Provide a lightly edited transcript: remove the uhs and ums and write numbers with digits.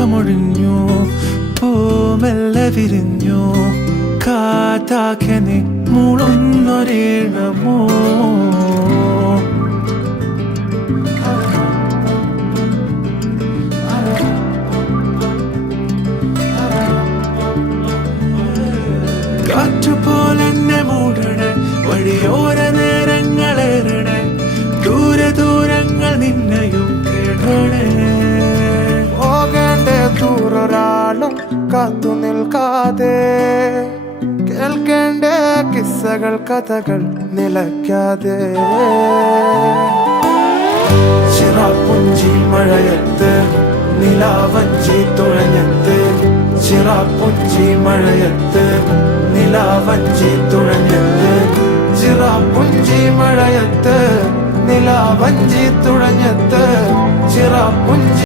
മേഘമൊഴിഞ്ഞു, പൂമെല്ലെ വിരിഞ്ഞു, കാറ്റാകെ നീ മൂളുന്നൊരീണമോ. കാറ്റുപോലെന്നെ മൂടണേ, വഴിയോര നേരങ്ങളേറണേ, ദൂരെ ദൂരങ്ങൾ നിന്നെയും കേടണേ. പോകേണ്ട ദൂരൊരാളും കാത്തു നിൽക്കാതെ, കേൾക്കേണ്ട കിസ്സകൾ കഥകൾ നിലയ്ക്കാതെ. ചിറാപ്പുഞ്ചി മഴയത്ത് നിലാവഞ്ചി തുഴഞ്ഞത്ത്, ചിറാപ്പുഞ്ചി മഴയത്ത് നിലാവഞ്ചി തുഴഞ്ഞത്ത്, ചിറാപ്പുഞ്ചി മഴയത്ത് നിലാവഞ്ചി തുഴഞ്ഞത്ത്, ചിറാപ്പുഞ്ചി